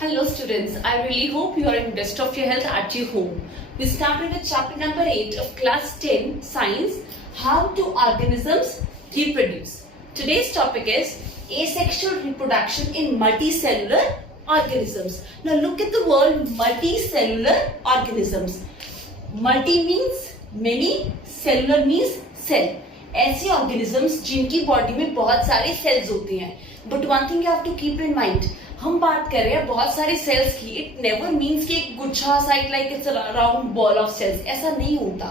Hello students, I really hope you are in best of your health at your home. We started with chapter number 8 of class 10 science, how do organisms reproduce. Today's topic is asexual reproduction in multicellular organisms. Now look at the word multicellular organisms. Multi means many, cellular means cell. ऐसे organisms जिनकी body में बहुत सारे cells होते हैं. But one thing you have to keep in mind, हम बात कर रहे हैं बहुत सारे सेल्स की. इट नेवर मीन्स कि एक गुच्छा side like it's round ball of cells, ऐसा नहीं होता.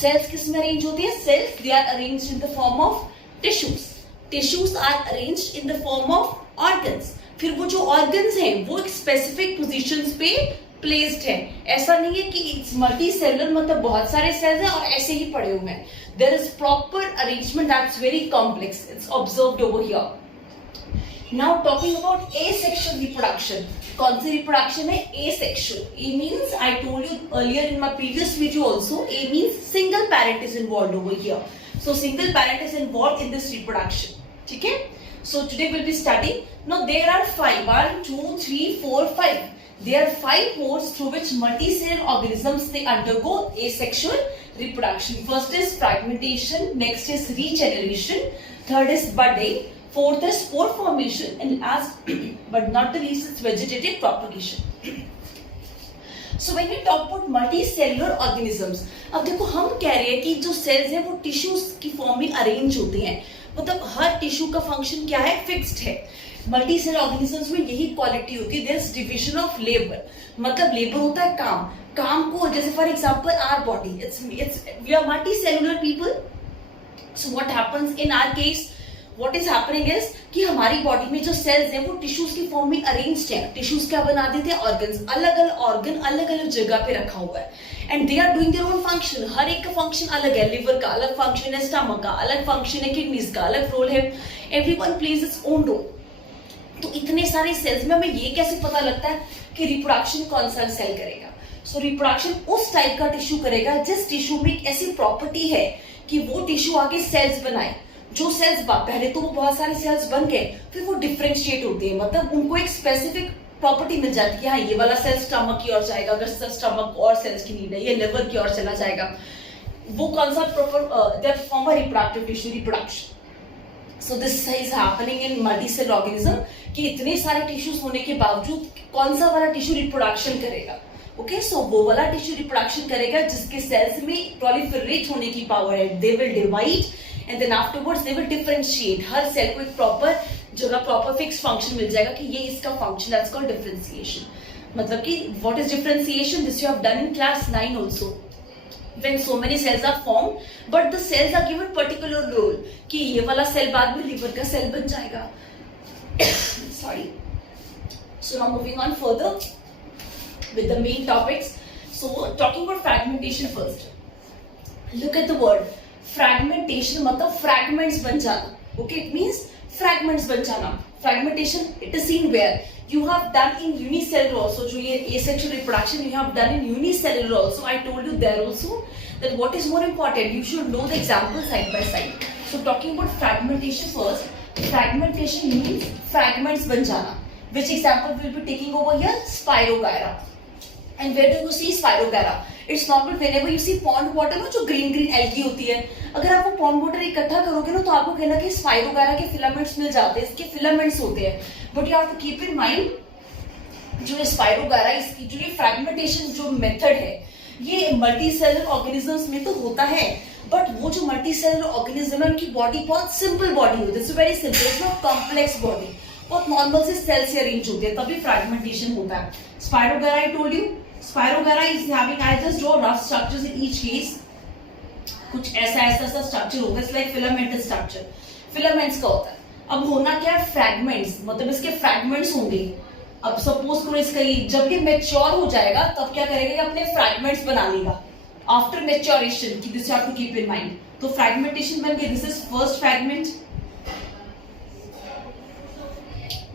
सेल्स किस में अरेंज होती है? Cells they are arranged in the form of tissues. Tissues are arranged in the form of organs. फिर वो जो ऑर्गन्स हैं वो एक स्पेसिफिक पोजीशंस पे प्लेस्ड है. ऐसा नहीं है कि इट्स मल्टी सेलुलर मतलब बहुत सारे सेल्स हैं और ऐसे ही पड़े हुए हैं. There is proper arrangement that's very complex. It's observed over here. Now talking about asexual reproduction. कौन सी reproduction है? Asexual. A means I told you earlier in my previous video also. A means single parent is involved over here. So single parent is involved in this reproduction. ठीक है? So today we'll be studying. Now there are 5. 1, 2, 3, 4, 5. There are 5 modes through which multicellular organisms they undergo asexual reproduction. First is fragmentation. Next is regeneration. Third is budding. Fourth is spore formation, and last but not the least is vegetative propagation. So when we talk about multicellular organisms, अब देखो हम कह रहे हैं कि जो sales हैं वो टिश्यूज की फॉर्म में अरेंज होते हैं. मतलब हर टिश्यू का फंक्शन क्या है? फिक्स्ड है. मल्टीसेलुलर ऑर्गेनिजम्स में यही क्वालिटी होती है. There is division of labour. मतलब लेबर होता है काम. काम को जैसे for example our body, it's we are multicellular people. So what happens in our case, What is happening is कि हमारी बॉडी में जो सेल्स हैं वो टिश्यूज की फॉर्म में अरेंज्ड हैं. टिश्यूज क्या बना देते हैं? ऑर्गन्स. अलग अलग ऑर्गन अलग अलग जगह पे रखा हुआ है. And they are doing their own function. हर एक का फंक्शन अलग है. लिवर का अलग फंक्शन है, स्टमक का अलग फंक्शन है, किडनीज का अलग रोल है. Everyone plays its own role. तो इतने सारे सेल्स में हमें ये कैसे पता लगता है कि रिप्रोडक्शन कौन सा सेल करेगा? सो रिप्रोडक्शन उस टाइप का टिश्यू करेगा जिस टिश्यू में एक ऐसी प्रॉपर्टी है कि वो टिश्यू आगे सेल्स बनाए. जो सेल्स पहले तो वो बहुत सारे सेल्स बन गए, फिर वो डिफरेंशिएट होते हैं. मतलब उनको एक स्पेसिफिक प्रॉपर्टी मिल जाती है कि हाँ ये वाला सेल स्टमक की ओर जाएगा अगर स्टमक और सेल्स की नीड है, ये लिवर की ओर चला जाएगा. वो कौन सा प्रॉपर फॉर्म है? Reproductive tissue reproduction. So this is happening in multicellular organism कि इतने सारे टिश्यूज होने के बावजूद कौन सा वाला टिश्यू रिप्रोडक्शन करेगा. ओके, सो वो वाला टिश्यू रिप्रोडक्शन करेगा जिसके सेल्स में प्रोलिफरेट होने की पावर है. They will divide and then afterwards they will differentiate. हर सेल को एक प्रॉपर जगह प्रॉपर फिक्स फंक्शन मिल जाएगा कि ये इसका फंक्शन. That's called differentiation. मतलब कि what is differentiation? This you have done in class 9 also. When so many cells are formed, but the cells are given particular role कि ये वाला सेल बाद में लिवर का सेल बन जाएगा. Sorry. So now moving on further with the main topics. So talking about fragmentation first. Look at the word. Fragmentation मतलब fragments बन जाना. ओके, इट मींस फ्रैगमेंट्स बन जाना. Fragmentation it is seen where you have done in unicellular also. जो ये asexual reproduction you have done in unicellular also. I told you there also that what is more important, you should know the example side by side. So talking about fragmentation first. Fragmentation means fragments बन जाना. Which example will be taking over here? Spirogyra. And where do you see spirogyra? It's normal whenever you see pond water में जो green green algae होती है. अगर आप वो pond water इकट्ठा करोगे ना तो आपको कहना कि स्पाइरोगायरा के फिलामेंट्स मिल जाते हैं. इसके फिलामेंट्स होते हैं. But you have to keep in mind जो स्पाइरोगायरा इसकी जो ये फ्रैगमेंटेशन जो मेथड है ये मल्टीसेलुलर ऑर्गेनिजम्स में तो होता है. बट वो जो मल्टीसेलुलर ऑर्गेनिज्म है उनकी बॉडी बहुत सिंपल बॉडी होती है. It's very simple, it's not complex body. बहुत नॉर्मल से सेल से अरेंज होते हैं तभी फ्रैगमेंटेशन होता है. Spirogyra I told you, Spirogyra is having, I just draw rough structures in each case. कुछ ऐसा स्ट्रक्चर होगा. It's like filamental structure. Filaments का होता है. अब होना क्या है? फ्रैगमेंट्स. मतलब इसके फ्रैगमेंट्स होंगे. अब सपोज करो इसका जब ये मैच्योर हो जाएगा तब क्या करेगा? अपने फ्रैगमेंट्स बना लेगा. आफ्टर मैच्योरेशन की this you have to keep in mind. तो फ्रैगमेंटेशन बन गई. दिस इज फर्स्ट फ्रैगमेंट,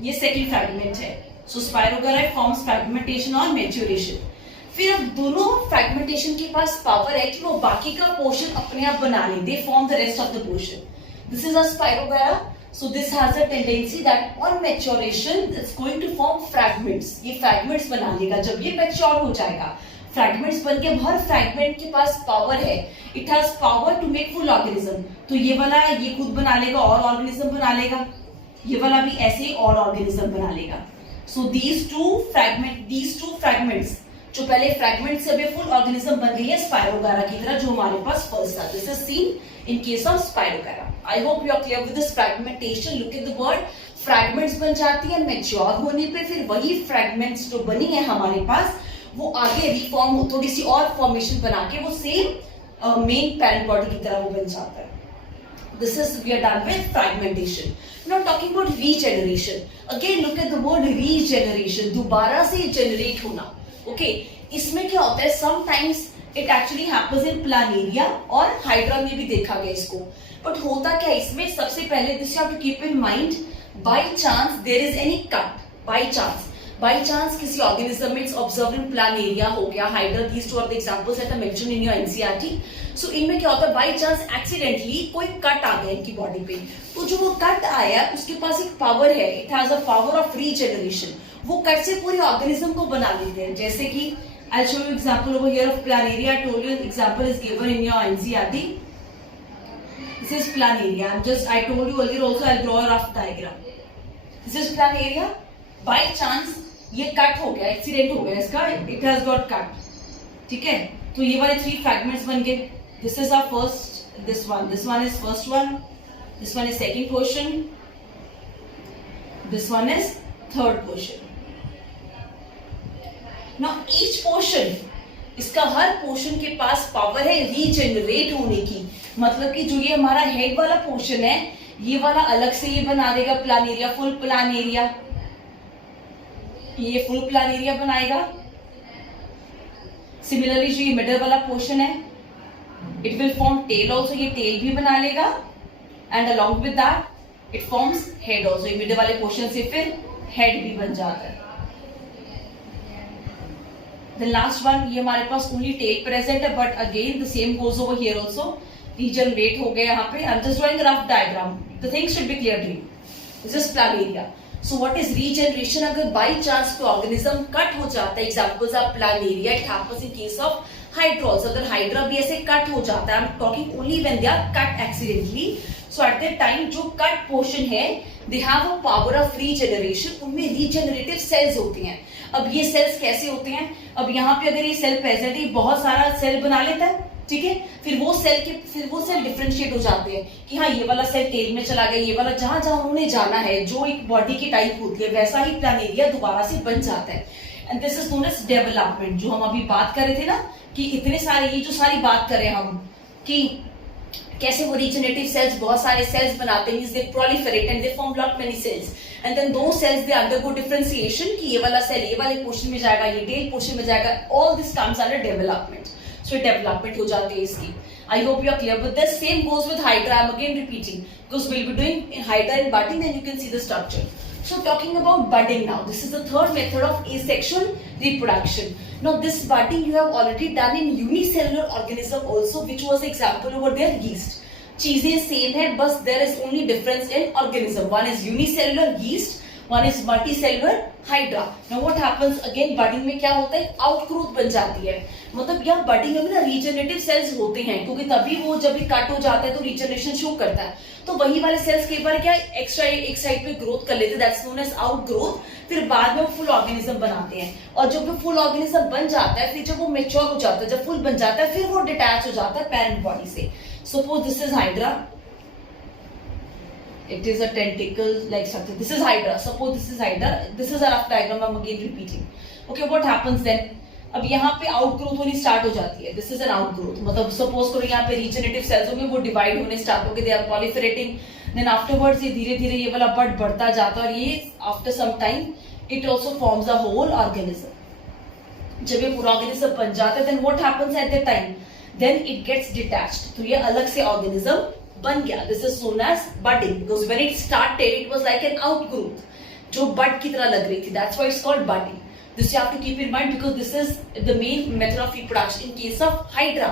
ये सेकंड फ्रैगमेंट है. सो स्पाइरोगायरा फॉर्म्स फ्रैगमेंटेशन और मैच्योरेशन. फिर अब दोनों फ्रैगमेंटेशन के पास पावर है कि वो बाकी का पोर्शन अपने आप बना ले. They form the rest of the portion. This is a spirogyra. So this has a tendency that on maturation it's going to form fragments. ये fragments बना लेगा जब ये mature हो जाएगा. Fragments बन के हर fragment के पास power है. It has power to make full organism. तो ये वाला ये खुद बना लेगा और organism बना लेगा. ये वाला भी ऐसे ही और organism बना लेगा. So these two fragments जो पहले फ्रैगमेंट से अभी फुल ऑर्गेनिज्म बन गई है स्पायरोगारा की तरह, जो हमारे पास फर्स्ट था. This is seen in case of spirogyra. I hope you are clear with this fragmentation. Look at the word. Fragments बन जाती है मैच्योर होने पे, फिर वही फ्रैगमेंट्स जो बनी है हमारे पास वो आगे रिफॉर्म हो, थोड़ी सी और फॉर्मेशन बना के वो सेम मेन पैरेंट बॉडी की तरह वो बन जाता है. This is we are done with fragmentation. Now talking about regeneration. Again look at the word regeneration. दोबारा से generate होना. Okay, इसमें क्या होता है? Sometimes it actually happens in planaria और hydra में भी देखा गया इसको. But होता क्या इसमें? सबसे पहले this you have to keep in mind. By chance there is any cut. By chance किसी organism में it's observed in planaria हो गया, hydra. These two are the examples that I mentioned in your NCERT. So इनमें क्या होता है? By chance accidentally कोई cut आ गया इनकी बॉडी पे, तो जो वो कट आया उसके पास एक पावर है. It has a power of regeneration. वो कट से पूरे ऑर्गेनिज्म को बना लेते हैं. जैसे कि I'll show you example over here of planaria. I told you example is given in your NCERT. This is planaria. I told you earlier also. I'll draw a rough diagram. This is planaria. By chance ये cut हो गया, accident हो गया इसका. It has got cut. ठीक है, तो ये वाले 3 fragments बन गए. This is our first. This one is first one. This one is second portion. This one is third portion. Now each portion, इसका हर पोर्शन के पास पावर है रीजेनरेट होने की. मतलब कि जो ये हमारा हेड वाला पोर्शन है, ये वाला अलग से ये बना देगा प्लानेरिया, फुल प्लानेरिया. ये फुल प्लानेरिया बनाएगा. सिमिलरली जो ये मिडल वाला पोर्शन है, it will form tail also. ये टेल भी बना लेगा and along with that it forms head also. ये मिडल वाले पोर्शन से फिर हेड भी बन जाता है. The last one, ये हमारे पास ओनली टेल प्रेजेंट है, but again the same goes over here also. Regenerate हो गया यहाँ पे. I am just drawing rough diagram. The things should be clear to you. This is planaria. So what is regeneration? अगर by chance कोई organism cut हो जाता है, examples are planaria. It happens in case of hydras. अगर hydra भी ऐसे cut हो जाता है, I am talking only when they are cut accidentally. So at that time जो कट पोर्शन है, they have a power of regeneration. उनमें regenerative cells होती हैं. अब ये सेल्स कैसे होते हैं? अब यहाँ पे अगर ये सेल प्रेजेंट है, बहुत सारा सेल बना लेता है. ठीक है, फिर वो सेल डिफरेंशिएट हो जाते हैं कि हाँ ये वाला सेल टेल में चला गया, ये वाला जहां जहां उन्होंने जाना है, जो एक बॉडी की टाइप होती है वैसा ही प्लानेरिया दोबारा से बन जाता है. And this is known as development. जो हम अभी बात कर रहे थे ना कि इतने सारे ये जो सारी बात कर रहे हैं हम कि कैसे वो रीजनरेटिव सेल्स बहुत सारे सेल्स बनाते हैं. They proliferate and they form lot many cells and then दो सेल्स दे अंडरगो डिफरेंशिएशन कि ये वाला सेल ये वाले पोर्शन में जाएगा, ये टेल पोर्शन में जाएगा. All this comes under development. So development हो जाती है इसकी. I hope you are clear with this. Same goes with Hydra. I am again repeating because we'll be doing Hydra and budding, then you can see the structure. So talking about budding now, this is the third method of asexual reproduction. Now this budding you have already done in unicellular organism also, which was the example over there, yeast. चीजें same है, बस there is only difference in organism. One is unicellular yeast, one is multicellular hydra. Now what happens again, budding में क्या होता है? Outgrowth बन जाती है. मतलब यहाँ बडिंग में ना रीजनरेटिव सेल्स होते हैं, क्योंकि तभी वो जब भी कट हो जाता है तो रीजनरेशन शो करता है. तो वही वाले सेल्स कई बार क्या एक्स्ट्रा एक साइड पे ग्रोथ कर लेते हैं, दैट्स नोन एज आउटग्रोथ. फिर बाद में वो फुल ऑर्गेनिज्म बनाते हैं. और जब वो फुल ऑर्गेनिज्म बन जाता है, फिर जब वो मेच्योर हो जाता है, जब फुल बन जाता है, फिर वो डिटैच हो जाता है पेरेंट बॉडी से. Suppose this is hydra. It is a tentacle like structure. This is hydra. Suppose this is hydra. This is a rough diagram. I'm again repeating. Okay, what happens then? अब यहाँ पे outgrowth होनी start हो जाती है. This is an outgrowth. मतलब suppose करो यहाँ पे रीजनरेटिव सेल्स होंगे, वो डिवाइड होने स्टार्ट हो गए, they are proliferating. Then afterwards ये धीरे धीरे ये वाला बड बढ़ता जाता है, और ये after some time it also forms a whole organism. जब ये पूरा ऑर्गेनिज्म बन जाता है, then what happens at that time? Then it gets detached. तो ये अलग से ऑर्गेनिज्म बन गया. This is known as budding because when it started it was like an outgrowth, जो बड की तरह लग रही थी. That's why it's called budding. This you have to keep in mind because this is the main method of reproduction in case of hydra.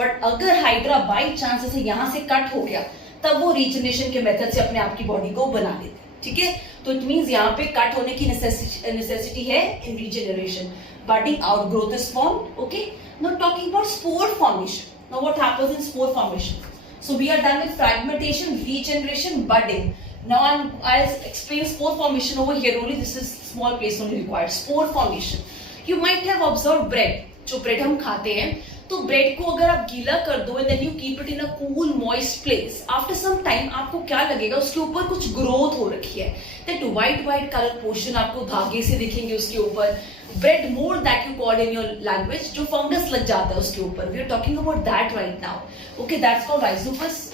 But अगर hydra by chance से यहाँ से कट हो गया, तब वो रीजनरेशन के मेथड से अपने आप की बॉडी को बना लेते हैं, ठीक है। तो इट मींस यहाँ पे कट होने की नेसेसिटी है इन regeneration. Budding outgrowth is formed. Okay. Now talking about spore formation. Now what happens in spore formation? So we are done with fragmentation, regeneration, budding. Now I'll explain spore formation over here only. This is small place only required. Spore formation. You might have observed bread. जो bread हम खाते हैं, तो bread को अगर आप गीला कर दो and then you keep it in a cool moist place, after some time आपको क्या लगेगा, उसके ऊपर कुछ ग्रोथ हो रखी है. दैट व्हाइट कलर पोर्शन आपको धागे से दिखेंगे उसके ऊपर. Bread mould that you call in your language, जो फंगस लग जाता है उसके ऊपर. We are talking about that right now. Okay, that's called rhizopus.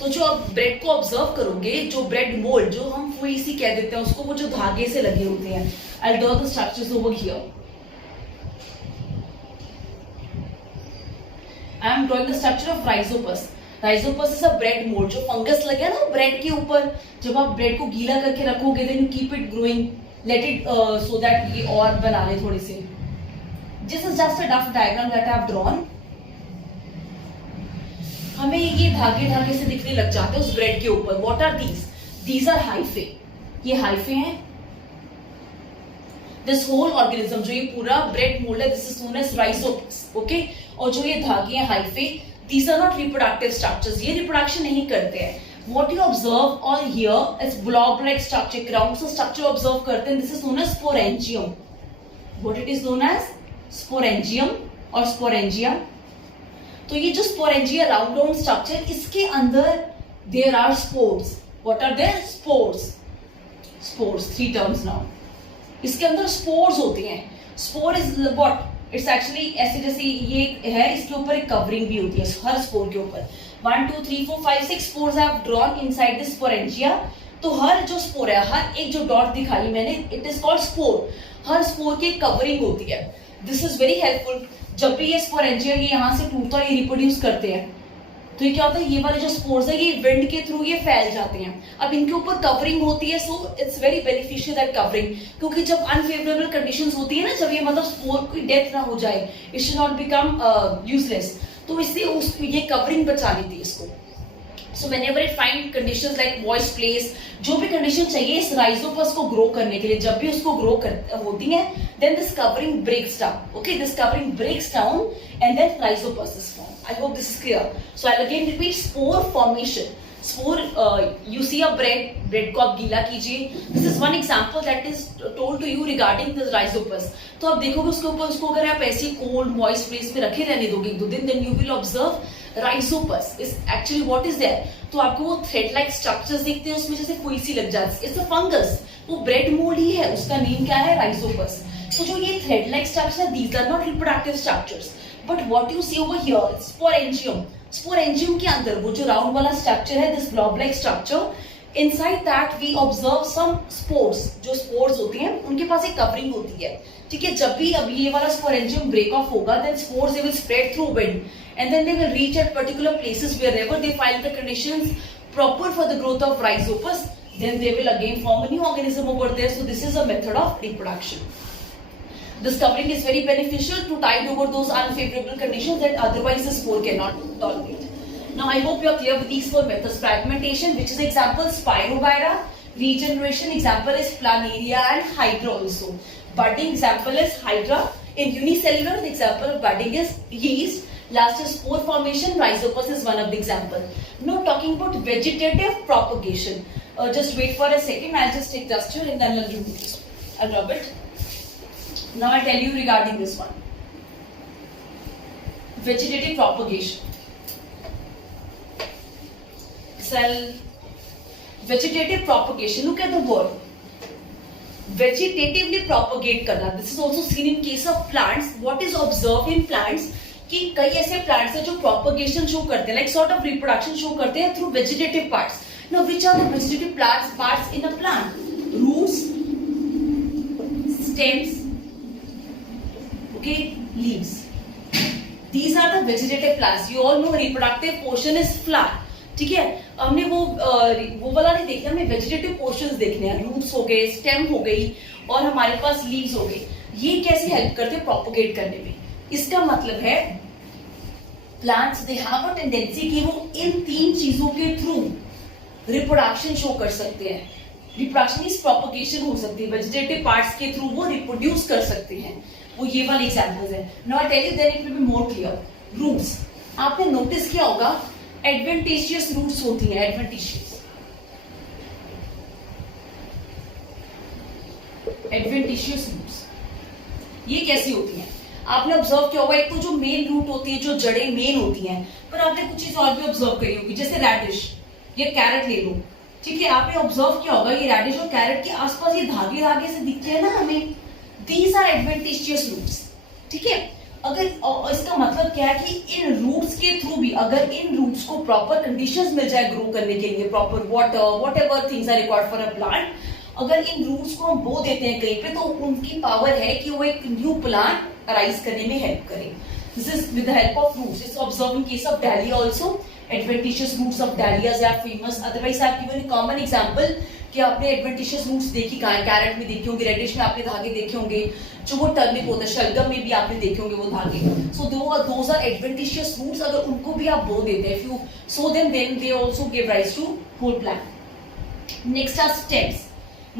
तो जो आप ब्रेड को ऑब्जर्व करोगे, जो ब्रेड मोल्ड, जो हम फुईसी कह देते हैं उसको, वो जो धागे से लगे होते हैं. I'll draw the structures over here. I am drawing the structure of rhizopus. Rhizopus is a bread mold. जो फंगस लगे ना ब्रेड के ऊपर, जब आप ब्रेड को गीला करके रखोगे, then you keep it growing, let it so that ये और बना ले थोड़े से. This is just a rough diagram that I have drawn. हमें ये धागे धागे से दिखने लग जाते हैं उस ब्रेड के ऊपर. What are these? These are hyphae. ये हाइफे हैं. This whole organism, जो ये पूरा ब्रेड मोल्ड है, this is known as rhizopus. Okay? और जो ये धागे हैं hyphae, these are not reproductive structures. ये रिप्रोडक्शन नहीं करते हैं. What you observe on here is blob-like structure, ground से structure observe करते हैं. This is known as sporangium. What it is known as? Sporangium और sporangia. तो ये जो स्पोरेंजिया राउंड स्ट्रक्चर, इसके अंदर there are spores. What are there? Spores. Spores, 3 terms now. इसके अंदर स्पोर्स होती हैं. Spore is what? It's actually ऐसे जैसे ये है, इसके ऊपर एक कवरिंग भी होती है हर स्पोर के ऊपर. 1 2 3 4 5 6 spores I have drawn inside this sporangia. तो हर जो स्पोर है, हर एक जो डॉट दिखाई मैंने, it is called spore. Her spore की कवरिंग होती है. This is very helpful. जब भी ये स्पोरेंजिया ये यहाँ से टूटता है, ये रिप्रोड्यूस करते हैं, तो ये क्या होता है, ये वाले जो स्पोर्स है ये विंड के थ्रू ये फैल जाते हैं. अब इनके ऊपर कवरिंग होती है, so it's very beneficial that covering. क्योंकि जब अनफेवरेबल कंडीशंस होती है ना, जब ये मतलब स्पोर की डेथ ना हो जाए, it should not become useless, तो इसलिए उस ये कवरिंग बचा लेती है इसको. So whenever it find conditions like moist place, जो भी कंडीशन चाहिए इस राइजोपस को ग्रो करने के लिए, जब भी उसको ग्रो होती है, then this covering breaks down. Okay, this covering breaks down and then rhizopus is formed. I hope this is clear. So I'll again repeat spore formation. Spore, you see a bread को आप गीला कीजिए. This is one example that is told to you regarding the rhizopus. तो आप देखोगे उसके ऊपर, उसको अगर आप ऐसी cold moist place पे रखे रहने दोगे 1-2 दिन, then you will observe rhizopus is actually what is there. तो आपको वो thread like structures दिखते हैं, उसमें जैसे कोई सी लग जाती है. It's a fungus. वो ब्रेड मोल्ड ही है, उसका नेम क्या है? rhizopus. So जो ये thread like structures are, these are not reproductive structures. But what you see over here, sporangium. Sporangium के अंदर वो जो राउंड वाला स्ट्रक्चर है, this blob like structure, inside that we observe some spores. जो spores होती हैं, उनके पास एक कवरिंग होती है. ठीक है, जब भी अब ये वाला sporangium break off होगा, then spores they will spread through wind, and then they will reach at particular places wherever they find the conditions proper for the growth of rhizopus. Then they will again form a new organism over there. So this is a method of reproduction. This covering is very beneficial to tide over those unfavorable conditions that otherwise the spore cannot tolerate. Now I hope you are clear with these 4 methods. Fragmentation, which is example Spirogyra. Regeneration, example is Planaria and Hydra also. Budding, example is Hydra. In unicellular, the example of budding is yeast. Last is spore formation. Rhizopus is one of the example. Now talking about vegetative propagation. Just wait for a second. I'll just take duster and then I'll do this. I'll rub it. Now I'll tell you regarding this one. Vegetative propagation. Vegetative propagation. Look at the word. Vegetatively propagate करना. This is also seen in case of plants. What is observed in plants? कि कई ऐसे plants हैं जो propagation show करते हैं, like sort of reproduction show करते हैं through vegetative parts. Now, which are the vegetative parts in a plant? Roots, stems, okay, leaves. These are the vegetative plants. You all know reproductive portion is flower. ठीक है, हमने वो वाला नहीं देखना, हमें वेजिटेटिव पोर्शंस देखने हैं. रूट्स हो गए, स्टेम हो गई और हमारे पास लीव्स हो गई. ये कैसे हेल्प करते हैं प्रोपोगेट करने में? इसका मतलब है plants they have a tendency कि वो इन 3 चीजों के थ्रू रिप्रोडक्शन शो कर सकते हैं. रिप्रोडक्शन इज प्रोपगेशन हो सकती है, वेजिटेटिव पार्ट्स के थ्रू वो रिप्रोड्यूस कर सकते हैं. वो ये वाले एग्जांपल्स है. Now I tell you then it will be more clear. Roots, आपने नोटिस किया होगा एडवेंटिशियस रूट्स होती हैं. एडवेंटिशियस रूट्स ये कैसी होती हैं? आपने ऑब्जर्व किया होगा, एक तो जो मेन रूट होती है, जो जड़ें मेन होती हैं, पर आपने कुछ चीज और भी ऑब्जर्व करी होगी, जैसे रेडिश या कैरेट ले लो. ठीक है, आपने ऑब्जर्व किया होगा ये रेडिश और कैरेट के आसपास ये धागे धागे से दिखते हैं ना हमें. These are adventitious roots. ठीक है, अगर इसका मतलब क्या है कि इन रूट्स के थ्रू भी अगर इन रूट्स को प्रॉपर कंडीशंस मिल जाए ग्रो करने के लिए, proper water whatever things are required for a plant, अगर इन रूट्स को हम बो देते हैं कहीं पे, तो उनकी पावर है कि वो एक न्यू प्लांट अराइज करने में हेल्प करें. This is with the help of roots. It's observe in case of dahlia also. Adventitious roots of dahlias are famous. Otherwise I have given a common example कि आपने adventitious roots देखी कहां है? Carat में देखी होंगे, reddish में आपने धागे देखे होंगे, जो वो टर्निप होता है, शलगम में भी आपने देखे होंगे वो धागे. So those are adventitious roots. अगर उनको भी आप बो देते हैं, if you sow them, then they also give rise to whole plant. Next are stems.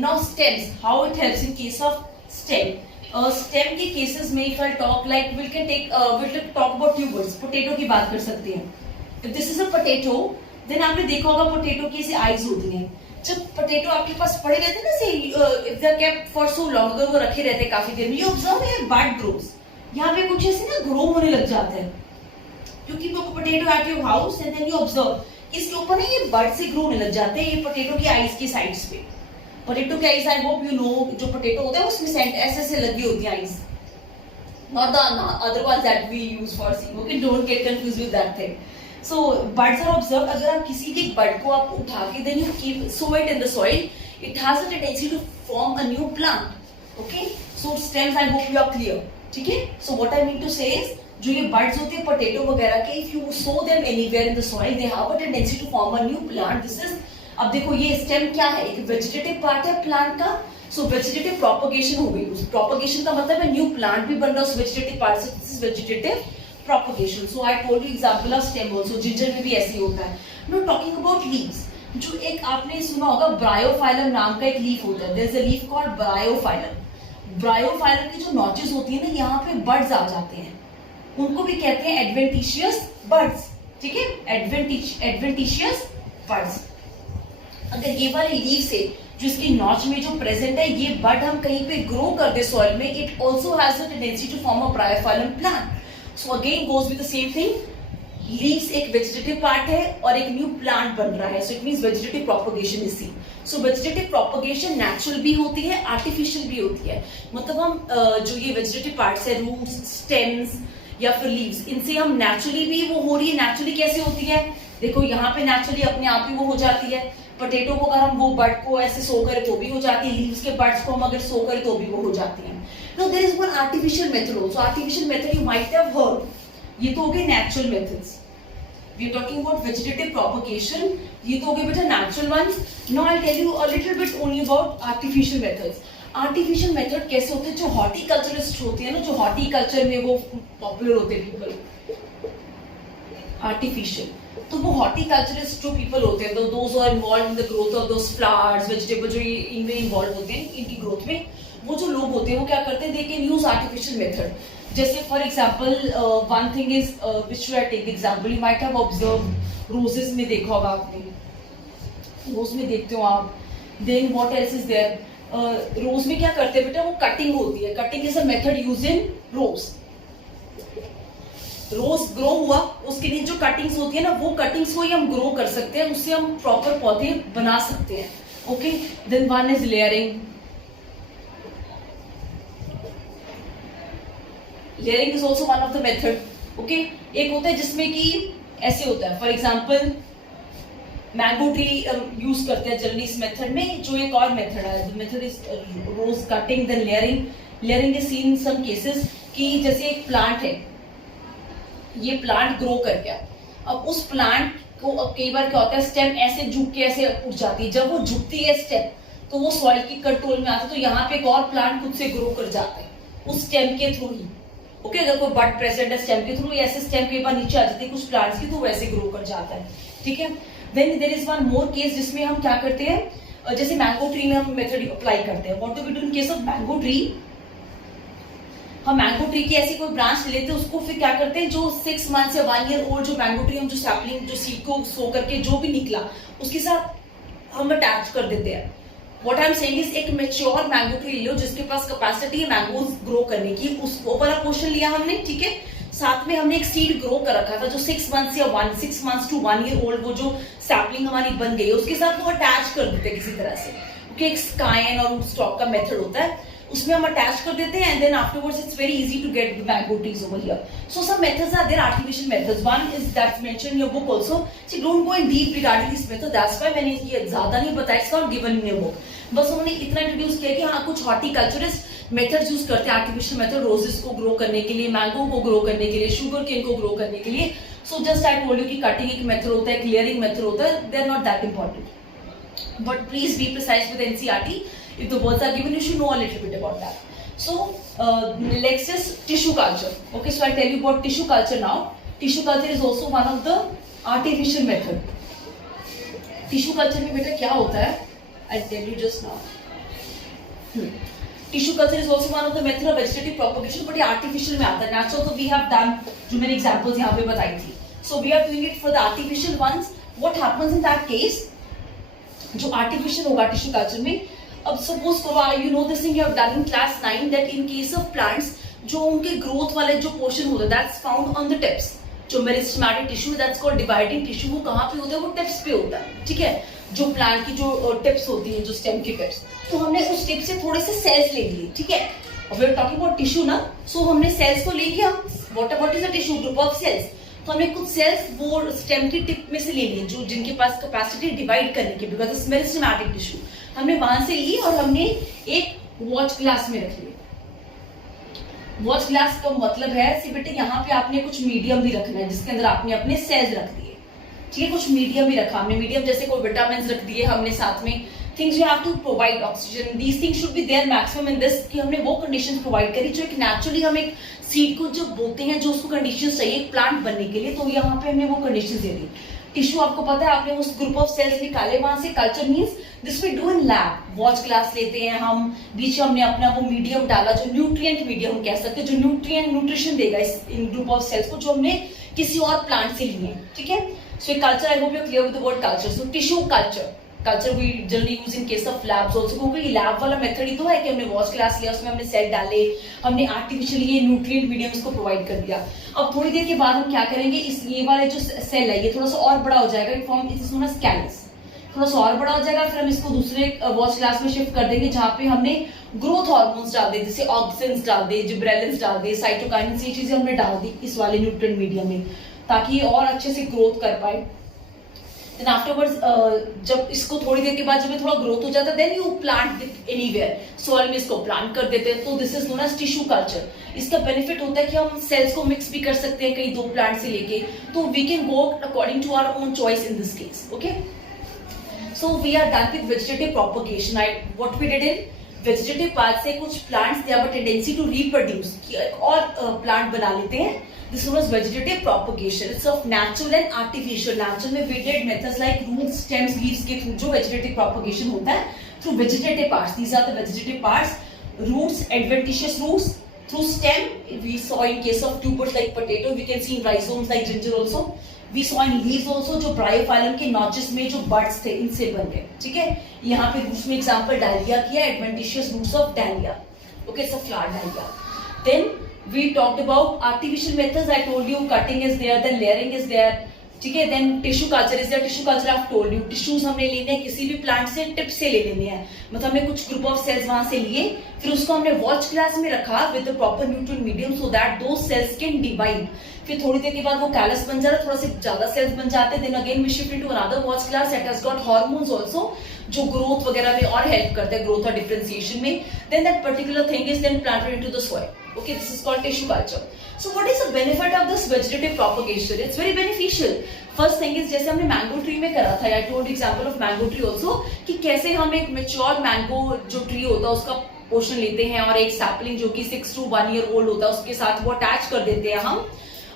Now stems, how it helps in case of stem. Stem के cases में if I talk like we'll talk about tubers. Potato की बात कर सकते हैं. If this is a potato, then आपने देखा होगा potato की ऐसे eyes होती हैं. जब potato आपके पास पड़े रहते हैं ना, से if they are kept for so long, अगर वो रखे रहते हैं काफी देर में, you observe here bud grows. यहाँ पे कुछ ऐसे ना grow होने लग जाते हैं. क्योंकि वो potato at your house and then you observe इसके ऊपर ना ये bud से grow होने लग जाते हैं, ये potato की eyes की sides पे. पोटैटो के eyes, I hope you know, जो पोटैटो होता है उसमें सेंट ऐसे ऐसे लगी होती है eyes, not the other one that we use for seeing. Okay, don't get confused with that thing. So buds are observe. अगर आप किसी भी बड को आप उठा के then you keep sow it in the soil, it has a tendency to form a new plant. Okay, so stems, I hope you are clear. ठीक है, so what I mean to say is, जो ये buds होते हैं potato वगैरह के, if you sow them anywhere in the soil, they have a tendency to form a new plant. This is, अब देखो ये स्टेम क्या है? एक वेजिटेटिव पार्ट है प्लांट का. सो वेजिटेटिव प्रोपगेशन हो गई. प्रोपगेशन का मतलब है न्यू प्लांट भी बन रहा है उस वेजिटेटिव पार्ट से. This is vegetative propagation. So I told you example of stem also. Ginger में भी ऐसे ही होता है. नो टॉकिंग अबाउट लीव्स, जो एक आपने सुना होगा ब्रायोफाइलम नाम का एक लीफ होता है. There is a leaf called bryophyllum. Bryophyllum की जो नॉचेस होती है ना, यहाँ पे बड्स आ जाते हैं, उनको भी कहते हैं एडवेंटिशियस बड्स. ठीक है, एडवेंटिशियस बड्स. अगर ये वाली लीव से जो इसकी नॉच में जो प्रेजेंट है, ये बड हम कहीं पे ग्रो कर दे सॉइल में, it also has a tendency to form a bryophyllum plant. So again goes with the same thing. Leaves एक वेजिटेटिव पार्ट है और एक न्यू प्लांट बन रहा है. So it means vegetative propagation is see. So vegetative propagation natural भी होती है, आर्टिफिशियल भी होती है. मतलब हम जो ये वेजिटेटिव पार्ट्स है, रूट्स, स्टेम्स या फिर लीव्स, इनसे हम नेचुरली भी वो हो रही है. नेचुरली कैसे होती है? देखो यहाँ पे नेचुरली अपने आप ही वो हो जाती है. पोटैटो को अगर हम वो बड को ऐसे सो करें तो भी हो जाती है. लीव्स के बड्स को हम अगर सो करें तो भी वो हो जाती है. No, there is one artificial method also. Artificial method you might have heard. ये तो हो गए natural methods. We are talking about vegetative propagation. ये तो हो गए बेटा natural ones. Now I tell you a little bit only about artificial methods. Artificial method कैसे होते हैं? जो हॉर्टिकल्चरिस्ट होते हैं ना, जो हॉर्टिकल्चर में वो पॉपुलर होते हैं पीपल, आर्टिफिशियल, तो वो हॉर्टिकल्चरिस्ट जो पीपल होते हैं, those are involve in the growth of those flowers, vegetable, जो इनमें इन्वॉल्व होते हैं इनकी ग्रोथ में, वो जो लोग होते हैं वो क्या करते हैं? They can use artificial method. जैसे for example one thing is which I take example, you might have observe roses में देखा होगा आपने, रोज में देखते हो आप. Then what else is there? Rose में क्या करते हैं बेटा? वो कटिंग होती है. Cutting is a method use in rose. Rose grow हुआ, उसके लिए जो कटिंग्स होती है ना, वो कटिंग्स को ही हम ग्रो कर सकते हैं, उससे हम प्रॉपर पौधे बना सकते हैं. Okay, then one is layering. Layering is also one of the method. Okay, एक होता है जिसमें कि ऐसे होता है, for example mango tree use करते हैं जनरली इस मेथड में. जो एक और मेथड है, the method is rose cutting, then layering. Layering is seen in some cases कि जैसे एक प्लांट है, ये प्लांट ग्रो कर गया. अब उस प्लांट को कई बार क्या होता है, स्टेम ऐसे झुक के ऐसे उठ जाती है. जब वो झुकती है स्टेम, तो वो सॉइल की कंट्रोल में आता है, तो यहाँ पे एक और प्लांट खुद से ग्रो कर जाता है उस स्टेम के थ्रू ही. ओके अगर कोई बट प्रेजेंट है स्टेम के थ्रू, ऐसे स्टेम के बाद नीचे आ जाती है कुछ प्लांट्स की, तो वैसे ग्रो कर जाता है, ठीक है। Then there is one more case जिसमें हम क्या करते हैं, जैसे मैंगो ट्री में हम मेथड अप्लाई करते हैं। What do we do in case of mango tree, हम मैंगो ट्री की ऐसी कोई ब्रांच लेते हैं, उसको फिर क्या करते हैं, जो 6 मंथ्स या 1 ईयर ओल्ड जो मैंगो ट्री हम जो सैपलिंग जो सीड को सो करके जो भी निकला उसके साथ हम अटैच कर देते हैं। What I am saying is एक मैच्योर मैंगो ट्री लो जिसके पास कैपेसिटी है मैंगोज ग्रो करने की, उसको वाला पोर्शन लिया हमने, ठीक है। साथ में हमने एक सीड ग्रो कर रखा था जो 6 मंथ्स या 6 मंथ्स टू 1 ईयर ओल्ड वो जो सैपलिंग हमारी बन गई है उसके साथ वो अटैच कर देते हैं किसी तरह से, क्योंकि एक स्काइन और स्टॉक का मेथड होता है, उसमें हम अटैच कर देते हैं and then afterwards it's very easy to get the mango trees over here. So some methods are there, artificial methods, one is that's mentioned in your book also, so don't go in deep regarding this method, that's why मैंने ये ज्यादा नहीं बताया, it's not given in your book. बस उन्होंने इतना introduce किया कि हाँ कुछ हॉर्टिकल्चरिस्ट मेथड्स यूज करते हैं आर्टिफिशियल मेथड, रोजेस को ग्रो करने के लिए, मैंगो को ग्रो करने के लिए, शुगर केन को ग्रो करने के लिए। So just I told you कि कटिंग एक मेथड होता है, क्लियरिंग मेथड होता है, they are not that important, but please be precise with NCERT, if the words are given you should know a little bit about that. So next is tissue culture. Okay, so I'll tell you about tissue culture now. Tissue culture is also one of the artificial method. Tissue culture में बेटा क्या होता है? I'll tell you just now. Tissue culture is also one of the method of vegetative propagation, but ये artificial में आता है. Natural तो we have done जो मैंने examples यहाँ पे बताई थी. So we are doing it for the artificial ones. What happens in that case? जो artificial होगा tissue culture में, अब सपोज करो you know this thing you have done in class 9 that in case of plants जो उनके growth वाले जो portion होता है that's found on the tips, जो meristematic tissue that's called dividing tissue, वो कहाँ पे होता है, वो टिप्स पे होता है, ठीक है। जो प्लांट की जो टिप्स होती है, जो स्टेम की टिप्स, तो हमने उस टिप से थोड़े से सेल्स ले लिए, ठीक है। अब we are talking about tissue ना, सो हमने सेल्स को ले लिया, what is a tissue, group of cells, तो हमने कुछ सेल्स वो स्टेम की टिप में से ले लिए जो जिनके पास कैपेसिटी डिवाइड करने की, बिकॉज इट्स मेरिस्टेमेटिक टिश्यू, हमने वहां से ली और हमने एक वॉच ग्लास में रख ली। वॉच ग्लास का मतलब है सी बेटे यहाँ पे आपने कुछ मीडियम भी रखना है जिसके अंदर आपने अपने सेल्स रख दिए, ठीक है। कुछ मीडियम भी रखा हमने, मीडियम जैसे कोई विटामिन रख दिए हमने, साथ में things you have to provide oxygen, these things should be there maximum in this, कि हमने वो कंडीशंस प्रोवाइड करी जो एक नेचुरली हम एक सीड को जो बोते हैं जो उसको कंडीशंस चाहिए एक प्लांट बनने के लिए, तो यहाँ पे हमने वो कंडीशंस दे दी। टिश्यू आपको पता है, आपने उस ग्रुप ऑफ सेल्स निकाले वहां से, culture means this we do in lab, watch glass लेते हैं हम, बीच में हमने अपना वो मीडियम डाला जो न्यूट्रिएंट मीडियम हम कह सकते हैं, जो न्यूट्रिशन देगा इस इन ग्रुप ऑफ सेल्स को, जो हमने किसी और प्लांट से लिए, ठीक है। So culture, I hope you are clear with the word culture. So tissue culture we generally use in case of labs also, क्योंकि लैब वाला मेथड ही तो है कि हमने वॉच ग्लास लिया, उसमें हमने सेल डाले, हमने आर्टिफिशियली ये न्यूट्रिएंट मीडियम इसको प्रोवाइड कर दिया। अब थोड़ी देर के बाद हम क्या करेंगे, इस ये वाले जो सेल है ये थोड़ा सा और बड़ा हो जाएगा, form it is known as callus, थोड़ा सा और बड़ा हो जाएगा, फिर हम इसको दूसरे वॉच ग्लास में शिफ्ट कर देंगे जहां पे हमने ग्रोथ हार्मोन्स डाल दे, जैसे ऑक्सिन्स डाल दे, जिब्रेलिन्स डाल दे, साइटोकाइनिन्स, ये चीजें हमने डाल दी इस वाले न्यूट्रिएंट मीडियम में, ताकि ये और अच्छे से ग्रोथ कर पाए। देन आफ्टरवर्ड्स जब इसको थोड़ी देर के बाद जब ये थोड़ा ग्रोथ हो जाता है, then you plant it anywhere, soil में इसको प्लांट कर देते हैं, तो this is known as tissue culture. इसका बेनिफिट होता है कि हम सेल्स को मिक्स भी कर सकते हैं कई दो प्लांट से लेके, तो we can go according to our own choice in this case, okay. So we are done with vegetative propagation. What we did in vegetative part से कुछ plants they have a tendency to reproduce, और plant बना लेते हैं, this was vegetative propagation. It's of natural and artificial. Natural में we did methods like roots, stems, leaves के through जो vegetative propagation होता है through vegetative parts. These are the vegetative parts. Roots, adventitious roots. Through stem, we saw in case of tubers like potato. We can see in rhizomes like ginger also. We saw in leaves also जो bryophyllum के notches में जो buds थे इनसे बन गए, ठीक है। यहाँ पे roots में example डालिया किया, adventitious roots of dahlia. Okay, it's a flower dahlia. Then we talked about artificial methods. I told you cutting is there, then layering is there, ठीक है। then tissue culture is there. tissue culture I've told you, tissues हमने लेने हैं किसी भी plant से, tip से ले लेने हैं, मतलब हमने कुछ ग्रुप ऑफ सेल्स वहां से लिए, फिर उसको हमने वॉच ग्लास में रखा with the proper nutrient medium so that दो सेल्स कैन डिवाइड। फिर थोड़ी देर के बाद वो कैलस बन जाता है, थोड़ा से ज्यादा सेल्स बन जाते हैं, then again we shift into another watch glass that has got hormones also जो ग्रोथ वगैरह में और हेल्प करते हैं, ग्रोथ और डिफरेंशिएशन में। Then that particular thing is then planted into the soil. Okay, this is called tissue culture. So what is the benefit of this vegetative propagation? It's very beneficial. First thing is जैसे हमने mango tree में करा था, I told example of mango tree also, कि कैसे हम एक mature mango जो ट्री होता है उसका पोर्शन लेते हैं और एक सैपलिंग जो कि 6 to 1 year old होता है उसके साथ वो अटैच कर देते हैं हम,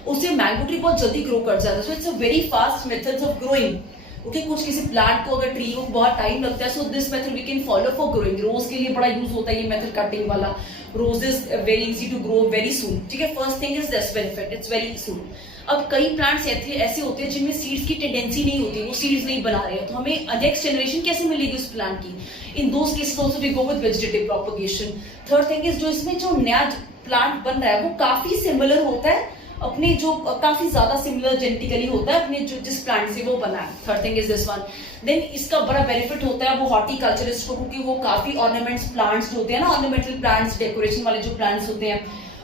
उससे मैंगो ट्री बहुत जल्दी ग्रो कर जाता है. So it's a very fast methods of growing. Okay, कुछ किसी प्लांट को अगर ट्री को बहुत टाइम लगता है, so this method we can follow for growing. Rose के लिए बड़ा यूज होता है ये मेथड कटिंग वाला. Rose is very easy to grow very soon. ठीक है, first thing is this benefit, it's very soon. अब कई प्लांट्स ऐसे होते हैं जिनमें सीड्स की टेंडेंसी नहीं होती, वो सीड्स नहीं बना रहे हैं, तो हमें नेक्स्ट जनरेशन कैसे मिलेगी उस प्लांट की? In those cases also we go with vegetative propagation. Third thing is जो इसमें जो नया प्लांट बन रहा है वो काफी सिमिलर होता है अपने जो काफी ज्यादा सिमिलर जेनेटिकली होता है अपने जो जिस प्लांट से वो बना है. Third thing is this one. देन इसका बड़ा बेनिफिट होता है वो हॉर्टिकल्चरिस्ट को, क्योंकि वो काफी ऑर्नामेंट्स प्लांट्स जो होते हैं ना, ऑर्नामेंटल प्लांट्स, डेकोरेशन वाले जो प्लांट्स होते हैं,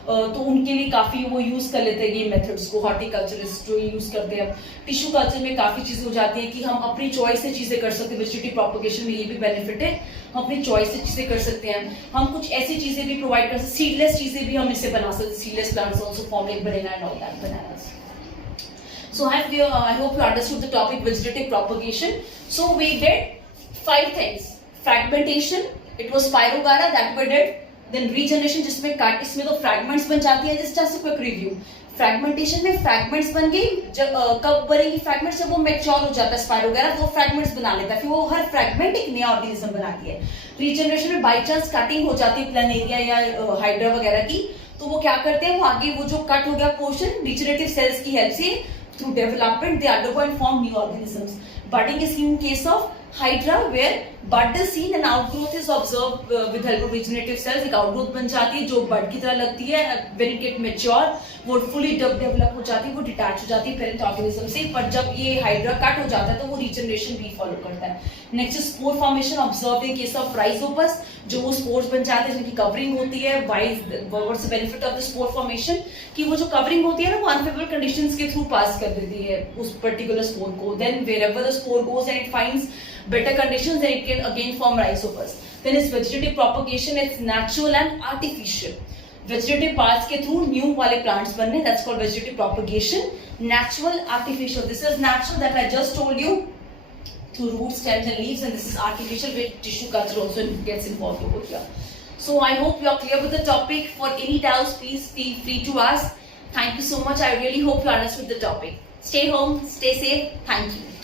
तो उनके लिए काफी वो यूज कर लेते हैं ये मेथड्स को, हॉर्टिकल्चरिस्ट जो यूज करते हैं. टिश्यू कल्चर में काफी चीजें हो जाती है कि हम अपनी चॉइस से चीजें कर सकते हैं. वेजिटेटिव प्रोपगेशन में ये भी बेनिफिट है, हम अपनी चॉइस से चीजें कर सकते हैं. हम कुछ ऐसी चीजें भी प्रोवाइड कर सकते हैं, सीडलेस चीजें भी हम इससे बना सकते हैं. Seedless plants also form like banana and all that bananas. So I hope you understood the topic vegetative propagation. So we did 5 things. Fragmentation, it was Pyrogara that we did. Then regeneration जिसमें काट, इसमें तो fragments बन जाती है. Just a quick review. Fragmentation में fragments बन गई, जब कब बनेगी फ्रैगमेंट्स? जब वो मैच्योर हो जाता है स्पाइरोगेरा, तो वो फ्रैगमेंट्स बना लेता है, फिर वो हर फ्रैगमेंट एक नया ऑर्गेनिज्म बनाती है. रीजनरेशन में बाई चांस कटिंग हो जाती है प्लानेरिया या हाइड्रा वगैरह की, तो वो क्या करते हैं, वो आगे वो जो कट हो गया पोर्शन रिजनरेटिव सेल्स की हेल्प से through development they undergo and form new organisms. Budding is in case of hydra where bud is seen and outgrowth is observed with help of regenerative cells. एक outgrowth बन जाती है जो bud की तरह लगती है. when it get mature वो fully develop हो जाती है, वो detach हो जाती है parent organism से. पर जब ये hydra cut हो जाता है तो वो regeneration भी follow करता है. next is spore formation observed in case of rhizopus, जो वो spores बन जाते हैं जिनकी covering होती है. what's the benefit of the spore formation? कि वो जो covering होती है ना, वो unfavorable conditions के through pass कर देती है उस particular spore को. then wherever the spore goes and it finds better conditions, then it can again form rhizopus. Then is vegetative propagation, it's natural and artificial. Vegetative paths के through new वाले plants बनने, that's called vegetative propagation. Natural, artificial. This is natural that I just told you through roots, stems and leaves, and this is artificial where tissue culture also gets involved over here. So I hope you are clear with the topic. For any doubts, please feel free to ask. Thank you so much. I really hope you understood the topic. Stay home, stay safe. Thank you.